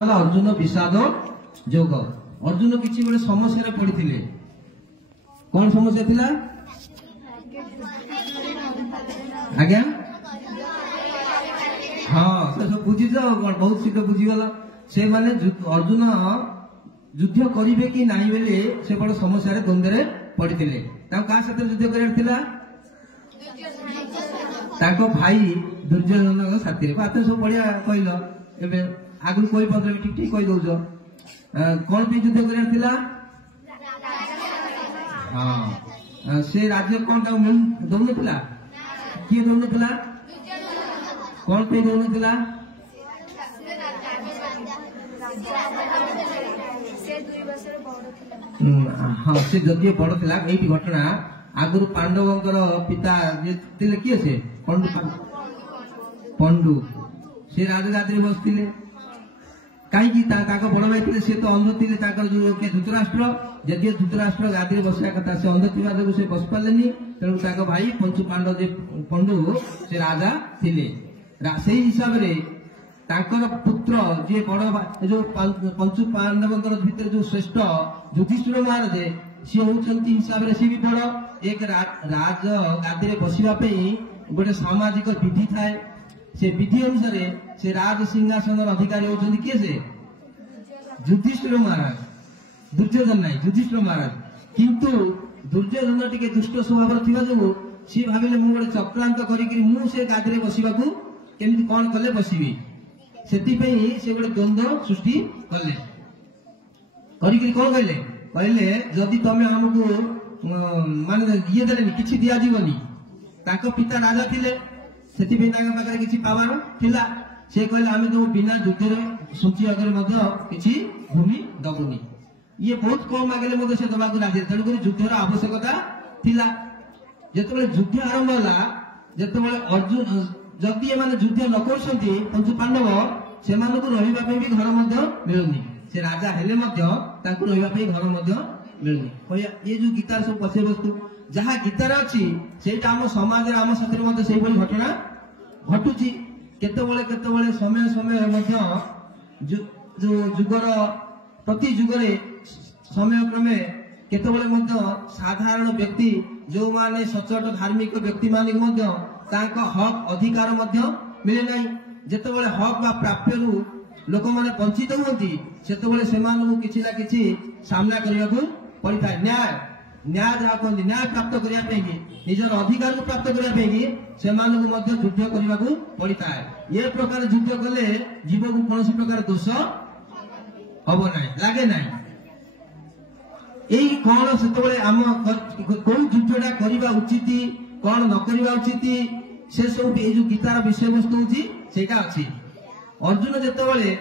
अर्जुन विषाद जोग अर्जुन किसी गोटे समस्या पड़ते कौन समस्या थिला आज्ञा हाँ सब बुझी बहुत शीघ्र बुझीगला से माने अर्जुन युद्ध करिवे कि नहीं बेले से बड़ समस्या द्वंद्व पड़ते क्या युद्ध कर भाई दुर्योधन साथी आप सब बढ़िया कहल आगु कोई पत्र ठीक ठीक कही दौच कौन भी युद्ध कर हाँ से राज्य कौन दौन किए दौन कौन पे दौन हाँ से जदि बड़ था ये घटना आगु पांडवंकर पिता किए से पंडु से राजगादी बसते कहीं बड़ भाई थे सी तो अंध थे धृतराष्ट्र जदि धृतराष्ट्र गादी बसवा कथा से अंध थी से बस पारे तेणु भाई पंचु पांडव पंडु से राजा थे से हिसाब से पुत्र जी बड़ जो पंचु पांडव भितर जो श्रेष्ठ युधिष्ठिर महाराज सी होती हिसाब से सी भी बड़ एक राज गादी बसवाई गोटे सामाजिक विधि थाए से विधि अनुसार से राज सिंहासन अधिकारी होती किए से युधिष्ठिर महाराज दुर्योधन नहीं युधिष्ठिर महाराज किंतु दुर्योधन टी दुष्ट स्वभाव थी जो सी भाविले मु गोटे चक्रांत कर गादी बसवा केमती कौन कले बसबी से गोटे द्वंद्व सृष्टि कले कौन कहले जदि तुम आमको माने ये देनी कि दिज्वनी पिता राजा थे से किसी पावर थिला से कहले आम तुम बिना युद्ध सुची किसी भूमि दबुनी ये बहुत कम आगे से दबा राजी तेणुक युद्धर आवश्यकता थिला जिते युद्ध आरंभ है जिते अर्जुन जदि युद्ध न कर पंचु पांडव से रही भी घर मिलूनी से राजा हेले रही घर मिलूनी ये जो गीतार सब पचे वस्तु जहाँ गीतार अच्छी से आम समाज आम साथी से घटना घटुची केतबले समय समय जुगर प्रति जुगरे समय क्रमे केतबले साधारण व्यक्ति जो माने सचोट धार्मिक व्यक्ति मानिक हक अधिकार मिले ना जितेबाला हक बा प्राप्य लोक मैंने वंचित होती से किसी ना किसी सामना करने को पड़ता है न्याय न्याय जहाँ कहते न्याय प्राप्त करने निजर अधिकार को प्राप्त करने युद्ध करने को पड़ता है ये प्रकार युद्ध कले जीव को कौन प्रकार दोष हम ना लगे ना यही कौन से आम कौ युद्धटा करवा उचित कौन न करवा उचित से सब ये जो गीतार विषय वस्तु होता अच्छी अर्जुन जिते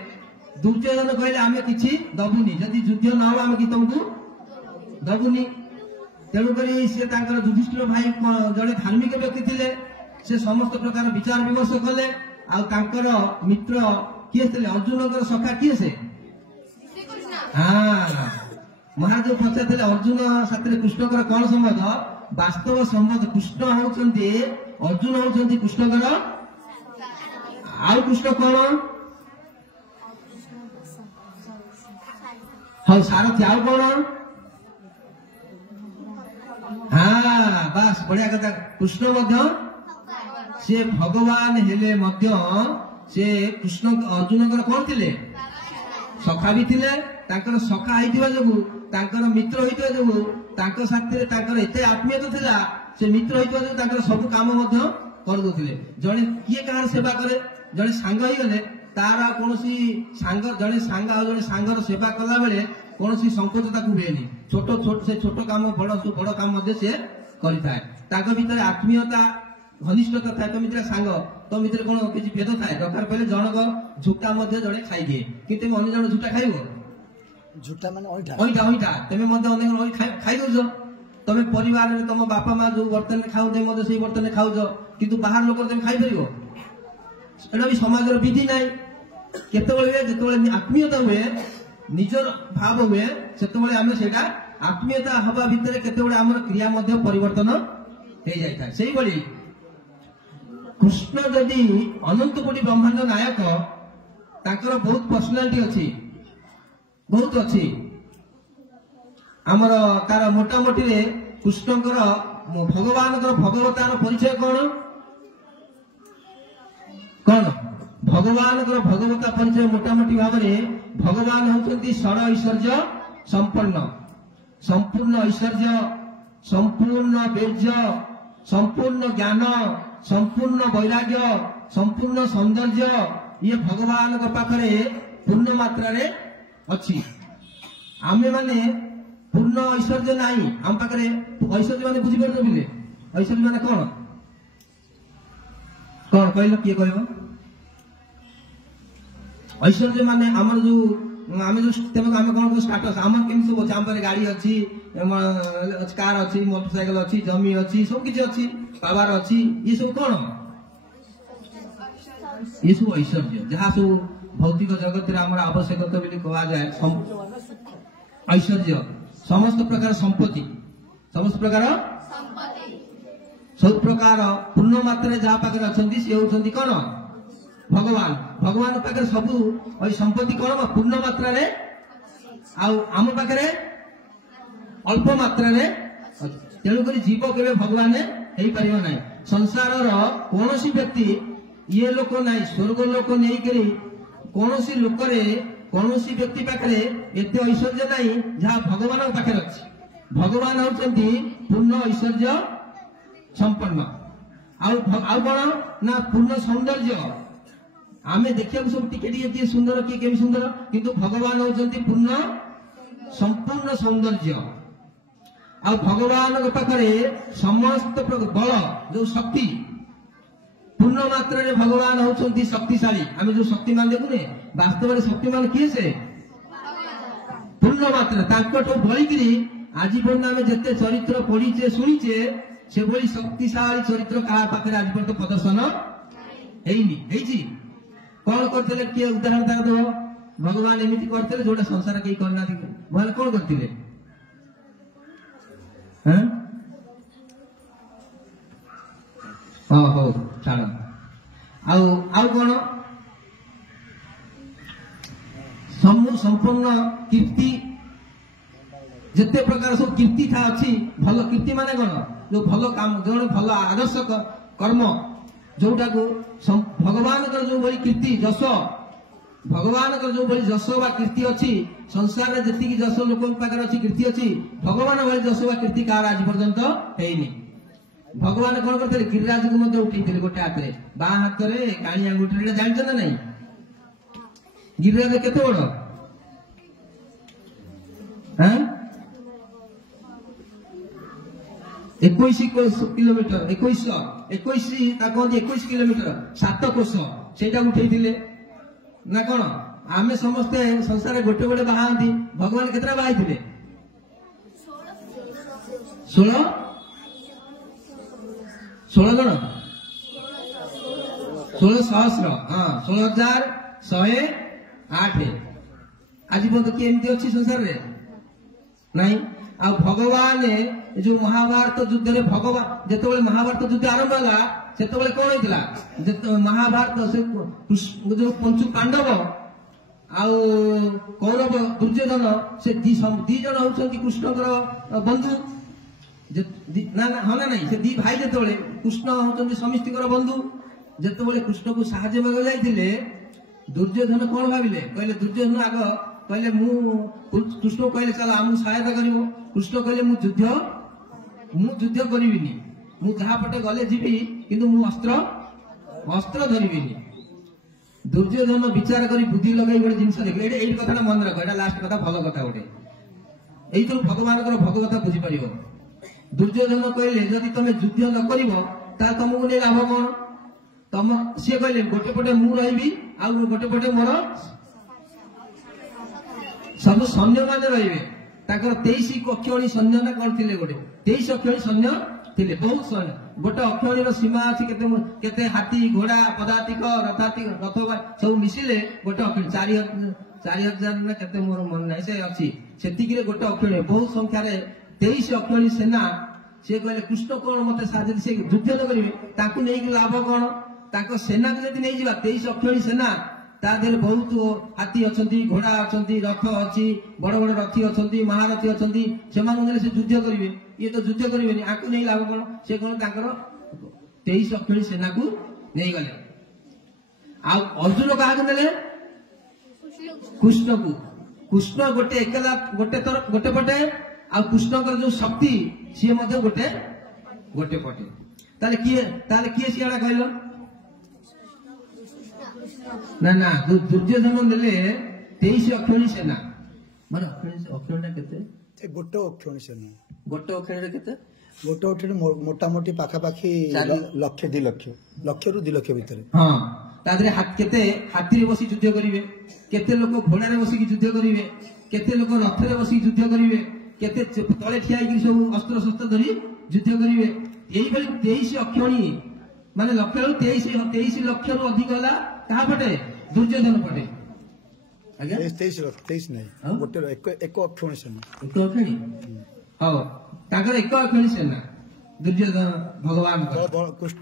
दुर्योधन कहले आम कि दबुनी जदि युद्ध न हो आम कि तुमको दबुनी तेणुक सी युधिष्ठिर भाई जड़े धार्मिक व्यक्ति थे से समस्त प्रकार विचार विमर्श कले आर मित्र किए थे अर्जुन सखा किए से हाँ महाराज पचार अर्जुन साथी कृष्ण कौन संबंध वास्तव संबंध कृष्ण होती अर्जुन होती कृष्ण आउ कृष्ण कौन हाँ सारथी आउ कौन हाँ बस बढ़िया कथा कृष्ण से भगवान हेले से कृष्ण अर्जुन कौन थे सखा भी थे सखा होता जो मित्र होता जो साथी एत आत्मीयता थिला से मित्र होता जो सब काम कर दे जड़े किए कहार सेवा करे जड़े सांग गले तार कौन जड़े सांग जड़े सांगर सेवा कला बेले कौन संकोचता हुए छोट छोट से छोट काम बड़ काम से कर आत्मीयता घनिष्ठता थाए तो मित्र सांग तो मित्र कौन किसी भेद थाए दरकार पहले जनक झूठा जड़े खाइदिए कि तुम अन्य जन झूठा खाइब झूठा अईठा तुम खाई दौच तुम परिवार में तुम बापा माँ जो बर्तन खाऊ से बर्तन खाऊच कि बाहर लोक तुम खाई पार भी समाज विधि ना केत आत्मीयता हुए निजर भाव हुए से आम से आत्मीयता हवा भितर केतबेले आमर क्रिया परिवर्तन हो जाता है से कृष्ण जदि अनंत कोटि ब्रह्मांड नायक ताकर बहुत पर्सनालिटी अच्छी बहुत अच्छी आमर तार मोटामोटी रे कृष्णकर भगवान भगवतार परिचय कौन कौन भगवान भगवता परिचय मोटामोटी भाव में भगवान होती षड ऐश्वर्य संपन्न संपूर्ण ऐश्वर्य संपूर्ण वीर्य संपूर्ण ज्ञान संपूर्ण वैराग्य संपूर्ण सौंदर्य ये भगवान पाखरे पूर्ण मात्रा रे अच्छी आमे माने पूर्ण ऐश्वर्य नहीं आम पाखरे ऐश्वर्य माने बुझी पार बोले ऐश्वर्य माने कौन कौन कहल किए कह ऐश्वर्य माने आमर जो आम जो आम कौन स्टाटस आम केमी सब अच्छे आम गाड़ी अच्छी कार अच्छी मोटरसाइकेल अच्छी जमी अच्छी सब किसी अच्छी पावर अच्छी ये सब कौन ये सब ऐश्वर्य जहाँ सब भौतिक जगत रे आमर आवश्यकता बोली कहा जाए ऐश्वर्य समस्त प्रकार संपत्ति समस्त प्रकार सब प्रकार पूर्ण मात्रा जहाँ पाखे अच्छा सी होती कौन भगवान भगवान पाखे सबू संपत्ति कौन पूर्ण मात्रा रे आम पाखे अल्प मात्रा रे तेणुक जीव के भगवान हो पार ना संसार कौन व्यक्ति ये लोक ना स्वर्ग लोक नहीं करी कौन लोक कौन व्यक्ति पाखे एत ऐश्वर्य ना जहाँ भगवान पाखे अच्छी भगवान होती पूर्ण ऐश्वर्य संपन्न आउ कौन ना पूर्ण सौंदर्य आमे देखिया सब टिके सुंदर किए केमी सुंदर किंतु भगवान होती पूर्ण संपूर्ण सौंदर्य आ भगवान पाखे समस्त बल जो शक्ति पूर्ण मात्रा रे भगवान होती शक्तिशाली आम जो शक्तिमान देखुने वास्तव में शक्तिमान किए से पूर्ण मात्रा बढ़ी आज पर्यटन आम जिते चरित्र पढ़ीचे शुणीचे से भाई शक्तिशाली चरित्र क्या पाखे आज पर्यटन प्रदर्शन है कौन करते किए उदाहरण तार दो भगवान एमती करते जोटा संसार कहीं करना भगवान कौन करते हाँ हो छाड़ आउ कौन संपूर्ण कीर्ति जिते प्रकार सब कीर्ति था अच्छी भल कीर्ति माने कौन जो भल काम जो भल आदर्श कर्म जोटा को भगवान जो भाई कीर्ति जश भगवान जो भाई जश व कीर्ति अच्छी संसार में जी जश लोक पाखे अच्छी कीर्ति अच्छी भगवान भाई जश व कीर्ति कार आज पर्यंत है भगवान कौन करते गिरिराज को उठे गोटे हाथ में बा हाथ में काणी आंगुठी जानते ना नहीं गिरिराज केते बड़ इक्कीस किलोमीटर इक्कीस कहते 21 किलोमीटर 7 कोश से उठे ना कौन आमे समस्ते संसार गोटे गोटे बाहांती भगवान केतरा बाहाई थे 16 जन 16 सहस्र हाँ 16,108 आज पर्यटन किए अच्छी संसार रे नहीं आ भगवान जो महाभारत युद्ध रे भगवान जिते महाभारत युद्ध आरंभ है से कौन होता महाभारत से जो पंचु पांडव आउ कौरव दुर्योधन से दी जन होती कृष्ण बंधु ना हाँ ना नहीं से दी भाई जिते कृष्ण होती समिष्टि बंधु जिते कृष्ण को साहाय्य मांग जाते दुर्योधन कौन भाविले कहले दुर्योधन आग कहले कृष्ण कहले चल आमको सहायता कर कृष्ण कहले मु युद्ध करी मु जहाँ पटे गले जीवी किंतु मु अस्त्र धरबी दुर्योधन विचार करी बुद्धि लगे गोटे जिन देखे कथा मन रख ये लास्ट कथा भल कथा गोटे यही भगवान भगवता बुझीपर दुर्योधन कहले जदि तुम युद्ध न कर तुमको नहीं लाभ कौन तुम सी कहले गोटे पटे मु रही आ गोटे पटे मोर सब सैन्य मैंने रे 23 अक्षणी सैन्य ना कौन थे गोटे 23 अक्षणी सैन्य थे बहुत सैन्य गोटे अक्षणी सीमा अच्छी केते हाथी घोड़ा पदातिक रथ सब मिसिले गोटे अक्षणी 4,000 ना केते मोर मन ना से अच्छी से गोटे अक्षणी बहुत संख्यार 23 अक्षणी सेना सी कहले कृष्ण कौन मत साहय युद्ध न करेंगे लाभ कौन सेना को जब नहीं 23 अक्षणी सेना ता देहरे बहुत हाथी अच्छी घोड़ा अच्छी रथ अच्छी बड़ बड़ रथी अच्छी महारथी अच्छी से युद्ध करेंगे ये तो युद्ध करेंगे आपको नहीं लाभ कौन से कौन 23 अक्षणी सेना को नहीं गले अर्जुन क्या ने कृष्ण को कृष्ण गोटे एकला गोटे तरफ गोटे पटे आ कृष्ण जो शक्ति सी गोटे गोटे पटे ताले किए सियाड़ा कहल ना ना दुर्योधन नेले 23 अक्षणी सेना माने अक्षणी केते गोटे अक्षणी सेना गोटे अक्षणी केते गोटे अक्षणी मोटा मोटी पाखापाखी लक्ष 2 लक्ष लक्ष रु 2 लक्ष भितर हाँ तादरे केते हाथी रे बसी युद्ध करिवे केते लोक घोड़ा रे बसी युद्ध करिवे केते लोक रथ रे बसी युद्ध करिवे केते तळे ठिया कि सब अस्त्र शस्त्र धरी युद्ध करिवे एही भली 23 अक्षणी माने लक्ष रु 23 लक्ष रु अधिक होला कहा पटे दुर्योधन पटे आज्ञा 23 नहीं गोटे एक अक्षणी सेना एक अक्षणी हां ताकर एक अक्षणी सेना दुर्योधन भगवान कृष्ण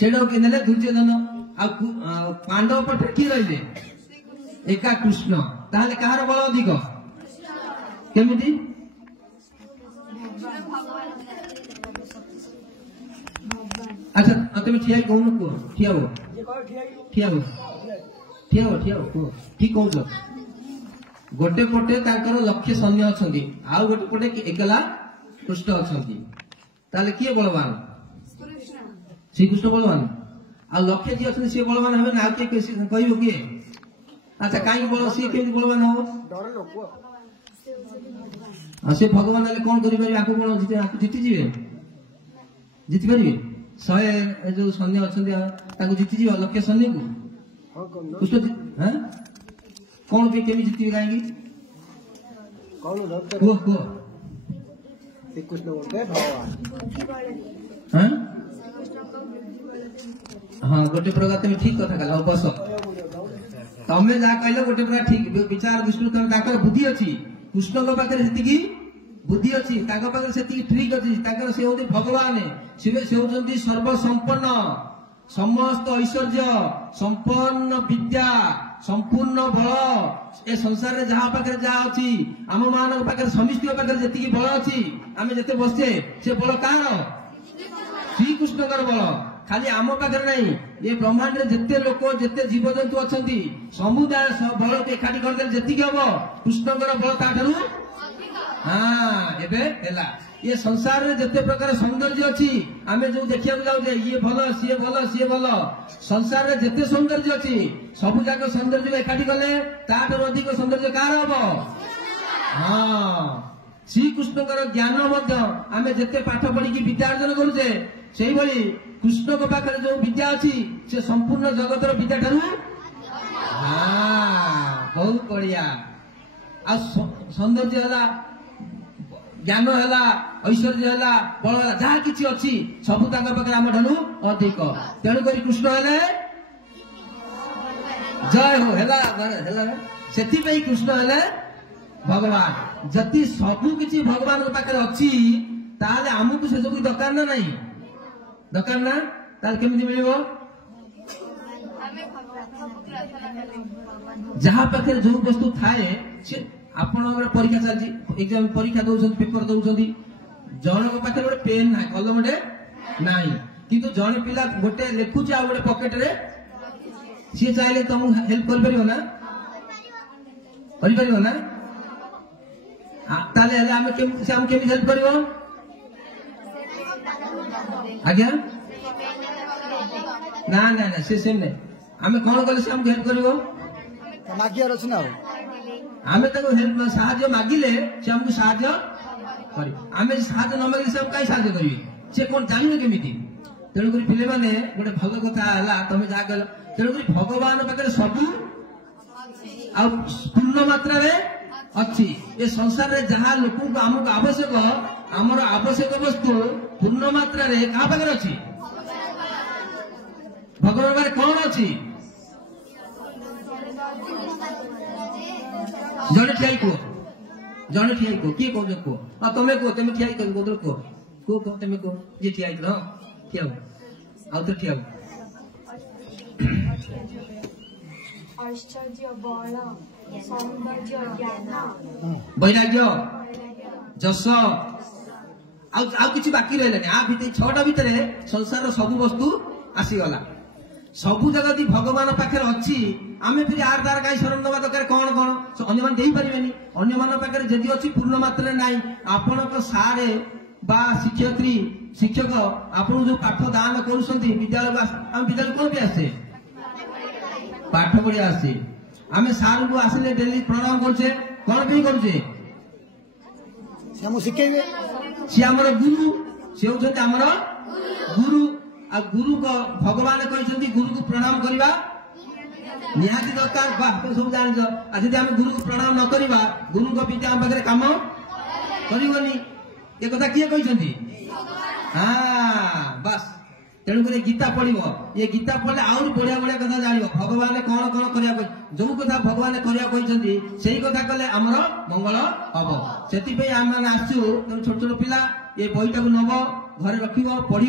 सेटा के नेले दुर्योधन आ पांडव पटे की रहिले एका कृष्ण ताले कहार बल अधिक केमिति अच्छा तुम ठिया कहून को ठिया हो ठीक कहूच गोटे पटे ताकर लक्ष्य सैन्य अछंती आ गोटे पटे एकला कृष्ण अछंती ताले किए बलवान श्रीकृष्ण बलवान आ लक्ष्य जी अछंती से बलवान हेबे ना के कहइबो किए अच्छा काई बल से केमि बलवान हो डर लोक से भगवान हेले कोन करि पारि आकु कोन जीति जीवे जीति पारि 100 जो सैन्य अछंती ताकु जीति जीव लक्ष्य सैन्य को कृष्ण हां कौन के केमी जीती गाएंगी कौन को श्री कृष्ण बोलते भगवान हां हां गोटे प्रकार तुम ठीक कथा कहला बस तमे जा कहले गोटे प्रकार ठीक विचार विष्णु तम ताकर बुद्धि अछि कृष्ण को पाकर सेति की बुद्धि अछि ताकर पाकर सेति ठीक अछि ताकर से होते भगवान से होचंती सर्व संपन्न समस्त ऐश्वर्य संपन्न विद्या संपूर्ण बल ए संसार रे जहा पाकर जहा अछि आम मान पाकर समिष्टि पाकर जेति की बल अछि आमे जते बसते से बल कार श्री कृष्ण कर बल खाली आम पाकर नहीं ये ब्रह्मांड रे जते लोक जते जीव जंतु अछंती समुदाय बल के एकाठी कर दे जेति की हबो कृष्ण कर बल ता थारु हां एबे हेला ये संसार रे जते प्रकार सौंदर्य अछि आमे जो देखिया जाउ जे ये भलो सी भलो संसार रे जते सौंदर्य अछि सब जाक सौंदर्य एकाठी गले ताठर अधिक सौंदर्य कार हबो हां श्री कृष्ण कर ज्ञान मध्य आमे जते पाठ पढी की विद्या अर्जन करूचे सेही भली कृष्ण को पाखरे जो विद्या अछि से संपूर्ण जगत रो विद्या ठारू हां बहुत बढ़िया आ सौंदर्य हला ज्ञान है ऐश्वर्य है बल है जहाँ किसी अच्छी सब पाखे आम ठानु अधिक तेणुक कृष्ण हेले जय हो से कृष्ण हेले भगवान जदि सबु किसी भगवान पाखे अच्छी ताले आमको से सब दरकार ना नहीं दरकार ना केमी मिल जहाँ पाखे जो वस्तु थाए आपण परीक्षा चलती एग्जाम परीक्षा दौरान पेपर दौरान जन पाखे गोटे पेन ना कलम ना किंतु जन पिला गोटे लिखुचे आ गोटे पकेट रे सी चाहिए तुमको हेल्प कर ना ताले केमी हेल्प कर आज्ञा ना ना ना से नहीं आम कौन कले से हमको हेल्प कर मागियार अछि ना आमे ताको हेल्प साहाय्य मागिले से हमको साहाय्य करी आमे साहाय्य न मागिले से हम काई साहाय्य करिवे से कोन जानिनो केमिति तेणु करी पिले माने गोटे भल कथा हला तमे जा गल तेणु करी भगवान पाखरे सब आ पूर्ण मात्रा रे अछि ए संसार रे जहा लोक को हमको आवश्यक हमर आवश्यक वस्तु पूर्ण मात्रा रे का पाखरे अछि भगवान पाखरे कोन अछि जने ठियाई को किए कह को आ तमे को तमे ठियाई कर गोदर को तमे को जे ठियाई कर ठियाओ आ तो ठियाओ ऐश्वर्य बल सौंदर्य ज्ञान वैराग्य जस आउ किछि बाकी रहले आ भितर 6टा भितर संसार सब वस्तु आसीगला सबु जगह दी भगवान पाखे अच्छी आमे फिर आर तार कहीं शरण दबा दरकार कौन कौन अन्य मान देई परिबेनी अन्य मान पाखे जदि अच्छी पूर्ण मात्रा नाही आपण को सारे बा शिक्षयत्री शिक्षक आपण जो पाठ दान करूसंती विद्यालय हम विद्यालय कोन भी आसे पाठ पढ़िया आसे आमे सार को आसिले डेली प्रणाम करछे कोन भी करछे से हम शिखेबे सी हमर गुरु से होछते हमर गुरु आ गुरु को भगवान कहते गुरु को प्रणाम करवा निहाती दरकार बा तो सब जान आ यदि हम गुरु को प्रणाम न करवा गुरु को विद्या हम पाखे काम करबनी ए कथा किए कहते हाँ बस तेणुक गीता पढ़ो ये गीता पढ़ले आउर बढ़िया बढ़िया कथा जान भगवान कौन कौन करा जो कथा भगवान करा से कथा कले आमर मंगल हम से आम मैंने आसु छोट छोट पिला ये बहीटा को नब घरे रख पढ़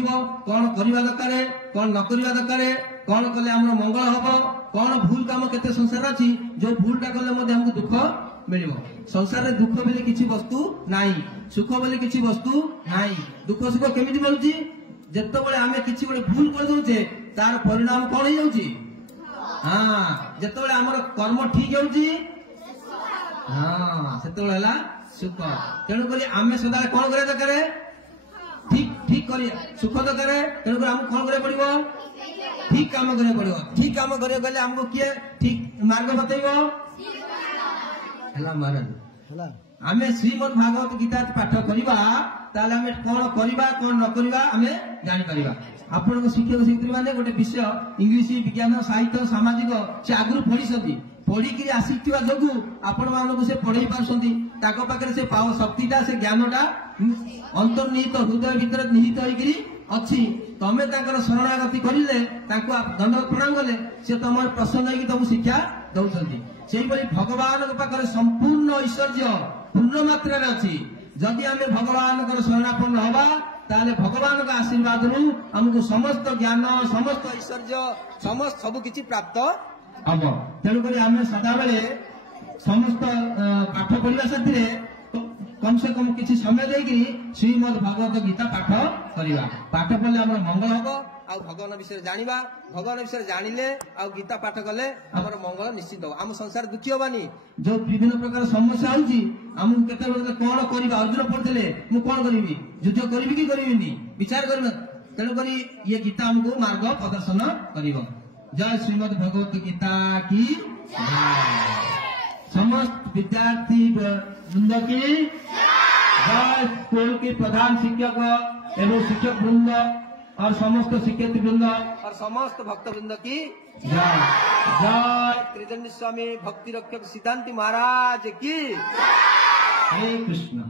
कौन करवा दरकार कौन न करवा दरकार कौन कले आमर मंगल हम कौन भूल काम केते संसार अच्छी जो भूलटा कले हमको दुख मिल संसार में दुख बोली किसी वस्तु नाई सुख बोली किसी वस्तु नाई दुख सुख केमिति मिलुची जेतबेले आमे किछि गोटे भूल कर दउचे तार परिणाम कोन हो जाउची हां जेतबेले हमर कर्म ठीक होउची हां सेतबेले हला सुख तेणु करी आमे सदा कोन करे दरकार ठीक ठीक करी सुख दरकार तेणु करी हम कोन करे पड़िबो ठीक काम करे पड़िबो ठीक काम करे गले हमको किए ठीक मार्ग बतैबो हला मारन हला आमे श्रीमद् भागवत गीता पाठ करिबा ताले आमे कोन करिबा कोन न करिबा आमे जानि परिबा आपण को शिक्षक शिक्षयित्री माने गोटे विषय इंग्लिश विज्ञान साहित्य सामाजिक से आगुर पढिसंती पढ़ी कि आसिथिबा जोगु आपण मानक से पढ़ई पारसंती ताको पाखरे से पावर शक्तिटा से ज्ञानटा अंतर्निहित हृदय भीतर निहित होइकरी अछि तमे ताकर शरणागति करिले ताको दंड प्रणाम गले से तमर प्रसन्न होइकि तुम शिक्षा दउसंती सेही बली भगवान के पाखरे संपूर्ण ऐश्वर्य पूर्ण मात्रा रे अछि जदि आमे भगवान के शरणापन्न हवा ताले भगवान का आशीर्वाद रु हमको समस्त ज्ञान समस्त ऐश्वर्य समस्त सब किछि प्राप्त हम तेणु करी आमे सदा बेले समस्त पाठ पढ़िबा साथी कम से कम किसी समय देगी श्रीमद् भागवत गीता पाठ करिबा पाठ पढ़ले हमर मंगल हबो आ भगवान विषय जानिबा भगवान विषय जानिले आ गीता पाठ कले हमर मंगल निश्चित हो हम संसार दुखी होबानी जो विभिन्न प्रकार समस्या होउची हम केते बेले कोन करिबा अर्जुन पढ़थले मु कोन करिवि युद्ध करिवि कि करिविनी विचार करना तेणु करी ये गीता हमको मार्ग प्रदर्शन करिवो जय श्रीमद् भगवत गीता की समस्त विद्यार्थी वृंद की जय स्कूल के प्रधान शिक्षक एवं शिक्षक वृंद और समस्त शिक्षक वृंद और समस्त भक्त वृंद की जय जय त्रिदंडी स्वामी भक्ति रक्षक सिद्धांति महाराज की हरे कृष्ण।